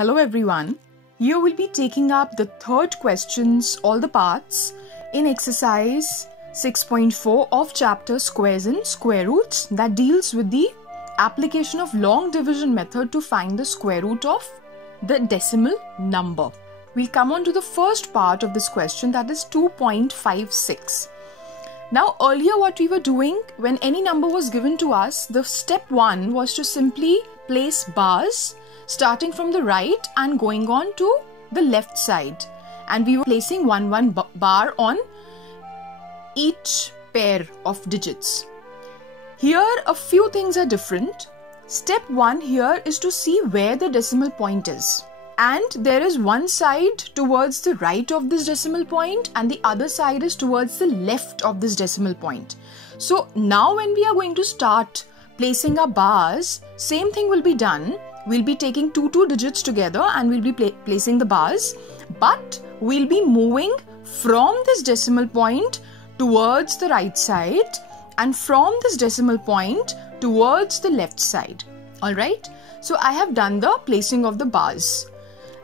Hello everyone. Here we'll be taking up the third questions, all the parts, in exercise 6.4 of chapter Squares and Square Roots that deals with the application of long division method to find the square root of the decimal number. We'll come on to the first part of this question, that is 2.56. Now earlier what we were doing, when any number was given to us, the step 1 was to simply place bars starting from the right and going on to the left side, and we were placing one bar on each pair of digits. Here a few things are different. Step 1 here is to see where the decimal point is, and there is one side towards the right of this decimal point and the other side is towards the left of this decimal point. So now when we are going to start placing our bars, same thing will be done. We'll be taking two digits together and we'll be placing the bars, but we'll be moving from this decimal point towards the right side and from this decimal point towards the left side. Alright, so I have done the placing of the bars.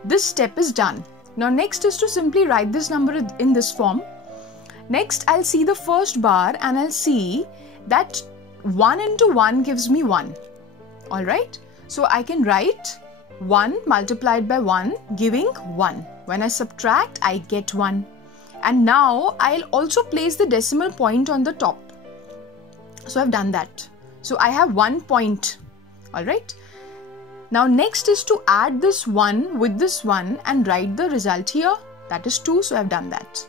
This step is done. Now next is to simply write this number in this form. Next I'll see the first bar and I'll see that 1 into 1 gives me 1. Alright, so I can write 1 multiplied by 1 giving 1. When I subtract, I get 1. And now I'll also place the decimal point on the top. So I've done that. So I have 1 point. Alright. Now next is to add this 1 with this 1 and write the result here. That is 2. So I've done that.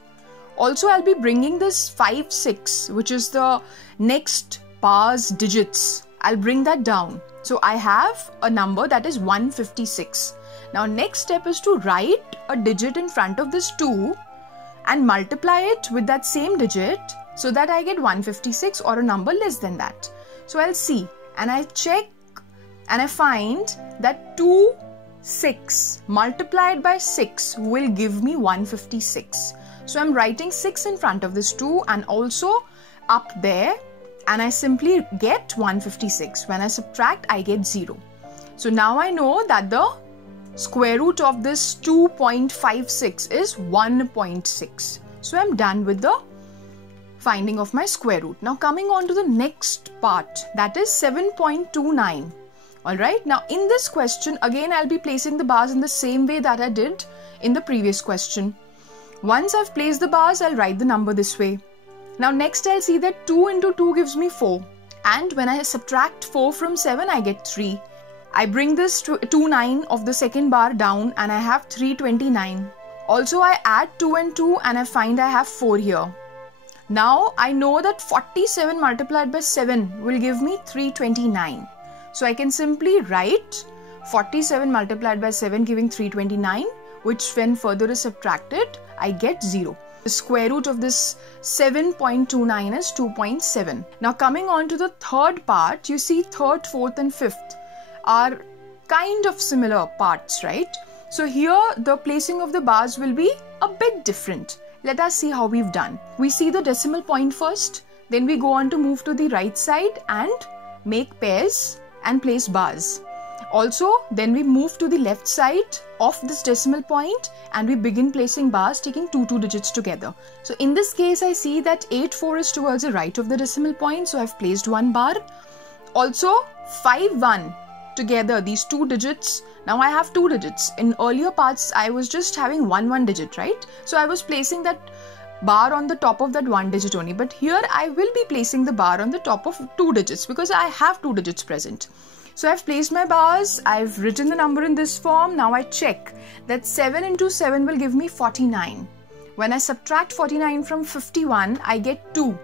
Also I'll be bringing this 5, 6, which is the next bar's digits. I'll bring that down. So I have a number that is 156. Now next step is to write a digit in front of this 2 and multiply it with that same digit so that I get 156 or a number less than that. So I'll see and I check and I find that 2, 6 multiplied by 6 will give me 156. So I'm writing 6 in front of this 2 and also up there, and I simply get 156. When I subtract, I get 0. So now I know that the square root of this 2.56 is 1.6. So I'm done with the finding of my square root. Now coming on to the next part, that is 7.29. Alright, now in this question, again I'll be placing the bars in the same way that I did in the previous question. Once I've placed the bars, I'll write the number this way. Now next I'll see that 2 into 2 gives me 4. And when I subtract 4 from 7, I get 3. I bring this to 29 of the second bar down and I have 329. Also I add 2 and 2 and I find I have 4 here. Now I know that 47 multiplied by 7 will give me 329. So I can simply write 47 multiplied by 7 giving 329, which when further is subtracted, I get 0. The square root of this 7.29 is 2.7. Now coming on to the third part, you see third, fourth and fifth are kind of similar parts, right? So here the placing of the bars will be a bit different. Let us see how we've done. We see the decimal point first, then we go on to move to the right side and make pairs and place bars. Also, then we move to the left side of this decimal point and we begin placing bars taking two digits together. So in this case, I see that 84 is towards the right of the decimal point, so I've placed 1 bar. Also, 51 together, these 2 digits. Now I have 2 digits. In earlier parts, I was just having one digit, right? So I was placing that bar on the top of that 1 digit only, but here I will be placing the bar on the top of 2 digits because I have 2 digits present. So I've placed my bars, I've written the number in this form. Now I check that 7 into 7 will give me 49. When I subtract 49 from 51, I get 2.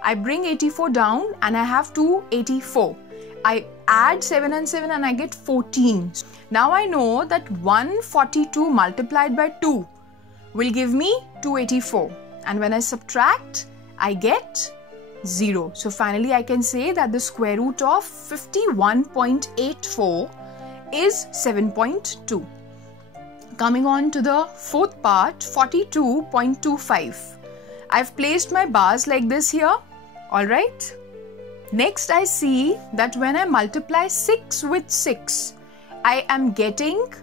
I bring 84 down and I have 284. I add 7 and 7 and I get 14. Now I know that 142 multiplied by 2 will give me 284. And when I subtract, I get 0. So finally I can say that the square root of 51.84 is 7.2. Coming on to the fourth part, 42.25. I've placed my bars like this here. Alright. Next I see that when I multiply 6 with 6, I am getting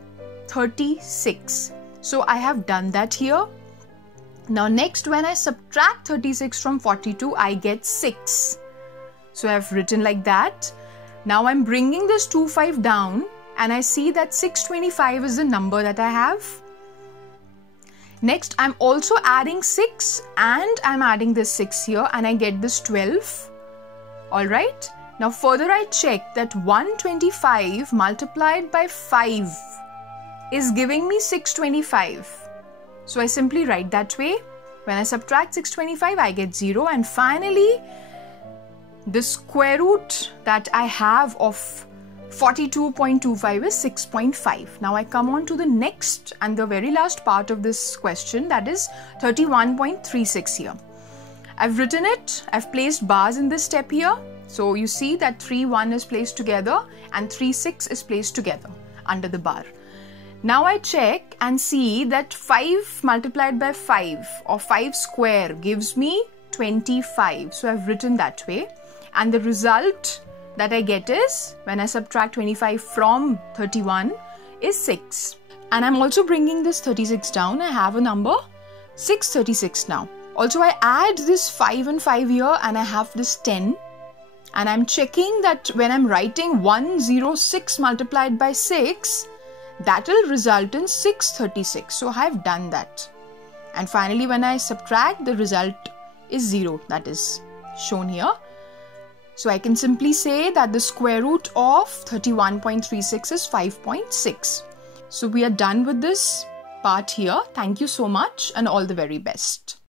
36. So I have done that here. Now next, when I subtract 36 from 42, I get 6. So I have written like that. Now I'm bringing this 25 down and I see that 625 is the number that I have. Next, I'm also adding 6 and I'm adding this 6 here and I get this 12. Alright. Now further I check that 125 multiplied by 5 is giving me 625. So I simply write that way. When I subtract 625, I get 0. And finally, the square root that I have of 42.25 is 6.5. Now I come on to the next and the very last part of this question, that is 31.36 here. I've written it, I've placed bars in this step here. So you see that 3, 1 is placed together and 3, 6 is placed together under the bar. Now I check and see that 5 multiplied by 5 or 5 square gives me 25. So I've written that way. And the result that I get is, when I subtract 25 from 31, is 6. And I'm also bringing this 36 down. I have a number 636 now. Also I add this 5 and 5 here and I have this 10. And I'm checking that when I'm writing 106 multiplied by 6, that will result in 636. So I have done that. And finally, when I subtract, the result is 0. That is shown here. So I can simply say that the square root of 31.36 is 5.6. So we are done with this part here. Thank you so much and all the very best.